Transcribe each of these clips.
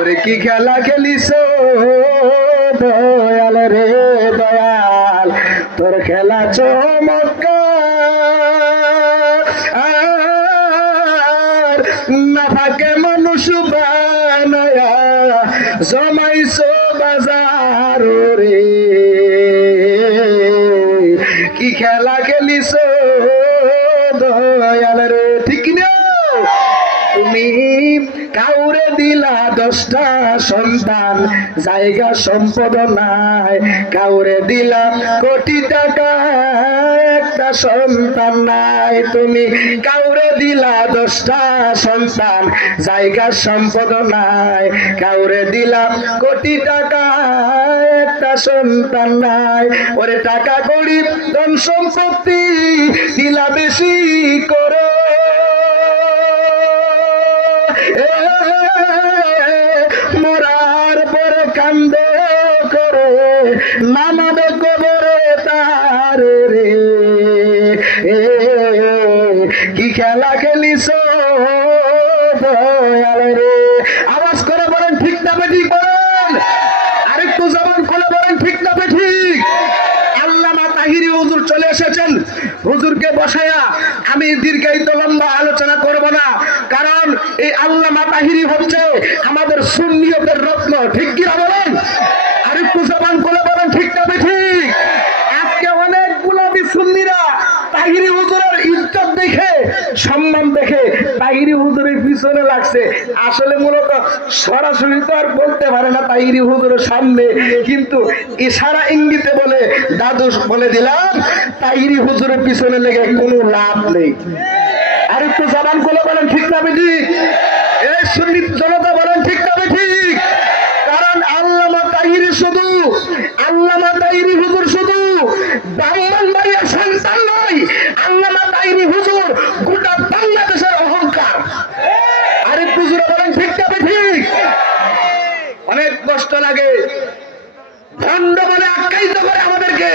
ওরে কি খেলা খেলিস দয়াল রে দয়াল, তোর খেলা চমৎকার। না থাকে মানুষ জমাইছো বাজার রে কি খেলা খেলিস দয়াল রে, ঠিক না তুমি কাউরে দিলা দশটা সন্তান, জায়গা সম্পদ নাই। কাউরে দিলা কোটি টাকা, একটা সন্তান নাই। তুমি কাউরে দিলা দশটা সন্তান, জায়গা সম্পদ নাই। কাউরে দিলা কোটি টাকা, একটা সন্তান নাই। ওরে টাকা গরিব, ধন সম্পত্তি করে নামাদ কবরে তার রে। কি খেলা খেলিস রে? আওয়াজ করে বলেন, ঠিক না ঠিক বলেন। আরেকটু জবান খুলে বলেন, ঠিক না ঠিক। আল্লামা তাহিরি হুজুর চলে এসেছেন। হুজুরকে বসায়া আমি দীর্ঘায়িত লম্বা আলোচনা করব না, কারণ এই আল্লামা তাহিরি হচ্ছে আমাদের সুন্নিয়তের রত্ন, ঠিক কি না বলেন আরেকটু জবান খুলে বলেন ঠিক না ঠিক আজকে অনেক গুলাবি সুন্নিরা তাহিরি হুজুরের ইজ্জত দেখে সম্মান দেখে তাহিরি হুজুরের পিছনে লাগছে। আসলে মূলত সরাসরি তো আর বলতে পারে না তাহিরি হুজুরের সামনে, কিন্তু ইশারা ইঙ্গিতে বলে, দাদু বলে দিলাম তাহিরি হুজুরের পিছনে লেগে কোনো লাভ নেই। আর একটু জবান করে বলেন, ঠিক না বিধি? এই সুন্দর জনতা বলেন ঠিক না ঠিক কারণ আল্লামা তাহিরি শুধু আল্লামা তাহিরি হুজুর শুধু ব্রাহ্মণ ভাইয়ের সন্তান নয় আল্লামা তাহিরি হুজুর গোটা বাংলাদেশের অহংকার আরে পুজুরা বলেন ঠিক না ঠিক অনেক কষ্ট লাগে ভণ্ড বলে আখ্যায়িত করে আমাদেরকে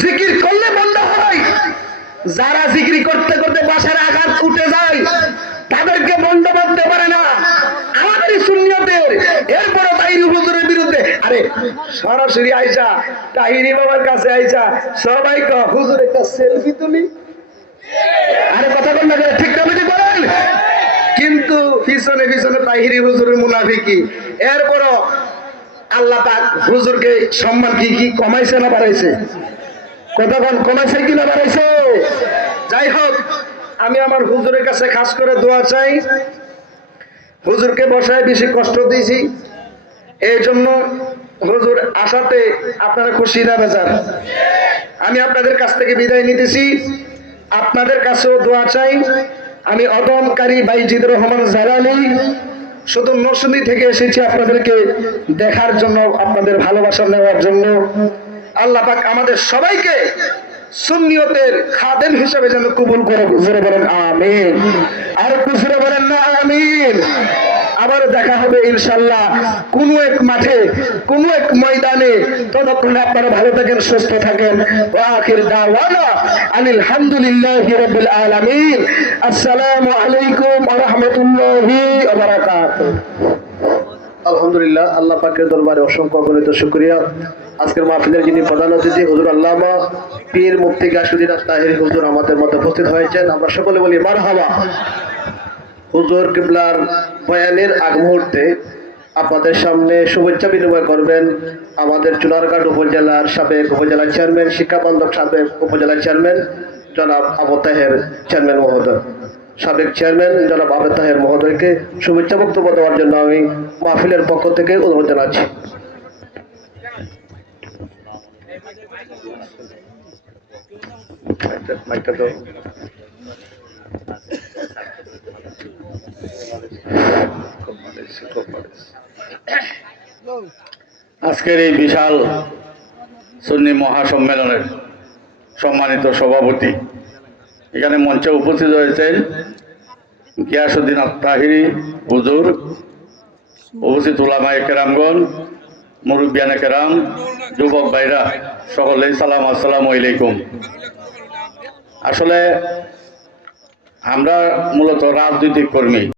জিকির করলে বন্ধ হয়। যারা জিকির করতে করতে বাসার আঘাত উঠে যায়, তাদেরকে বন্ধ করতে পারে না। আমাদেরই শূন্যদের বিরুদ্ধে, আরে সরাসরি আইসা বাবার কাছে আইসা, সবাই একটা সেলফি তুলি। আরে কথা ঠিক ঠিক বলেন কিন্তু পিছনে পিছনে তাহিরি হুজুরের মুনাফিকি। এরপরও আল্লাহ পাক হুজুরকে সম্মান কি কি কমাইছে না বাড়াইছে? কতক্ষণ কমাইছে কি না বাড়াইছে? যাই হোক, আমি আমার হুজুরের কাছে খাস করে দোয়া চাই। হুজুরকে বসায় বেশি কষ্ট দিয়েছি। এই জন্য হুজুর আসাতে আপনারা খুশি না বেজার। আমি আপনাদের কাছ থেকে বিদায় নিতেছি। আপনাদের কাছেও দোয়া চাই। আমি অদমকারী বাইজিদ রহমান জালালি শুধু নরসিংদী থেকে এসেছি আপনাদেরকে দেখার জন্য, আপনাদের ভালোবাসা নেওয়ার জন্য। আল্লাহ পাক আমাদের সবাইকে সুন্নিয়তের খাদেম হিসেবে যেন কবুল করে, জোরে বলেন আমিন। আর কুসরে বলেন না, আমিন। আবার দেখা হবে ইনশাল্লাহ কোন এক মাঠে, কোন এক ময়দানে। ততক্ষণে আপনারা ভালো থাকেন, সুস্থ থাকেন। আখির দাওয়ানা আনিল হামদুলিল্লাহি রাব্বিল আলামিন। আসসালামু আলাইকুম রাহমাতুল্লাহি আলহামদুলিল্লাহ, আল্লাহ পাকের দরবারে অসংখ্য অগণিত শুক্রিয়া। আজকের মাহফিলের যিনি প্রধান অতিথি, হুজুর আল্লামা পীর মুফতি গাছুদ্দিন তাহির হুজুর আমাদের মধ্যে উপস্থিত হয়েছেন। আমরা সকলে বলি মার হাবা হুজুর কিবলার বয়ানের আগ মুহূর্তে আপনাদের সামনে শুভেচ্ছা বিনিময় করবেন। আমাদের চুনারঘাট উপজেলার সাবেক উপজেলা চেয়ারম্যান, শিক্ষা বান্ধব সাবেক উপজেলা চেয়ারম্যান, জনাব আবু তাহের, চেয়ারম্যান মহোদয়। সাবেক চেয়ারম্যান জনাব আবু তাহের মহোদয়কে শুভেচ্ছা বক্তব্য দেওয়ার জন্য আমি মাহফিলের পক্ষ থেকে অনুরোধ জানাচ্ছি। আজকের এই বিশাল সুন্নি মহাসম্মেলনের সম্মানিত সভাপতি এখানে মঞ্চে উপস্থিত হয়েছেন গিয়াসুদ্দিন আত্মাহিরি, হুজুর, উপস্থিত উলামায় কেরামগণ, মুরব্বিয়ানে কেরাম, যুবক ভাইরা সকলে সালাম, আসসালাম আলাইকুম। আসলে আমরা মূলত রাজনৈতিক কর্মী।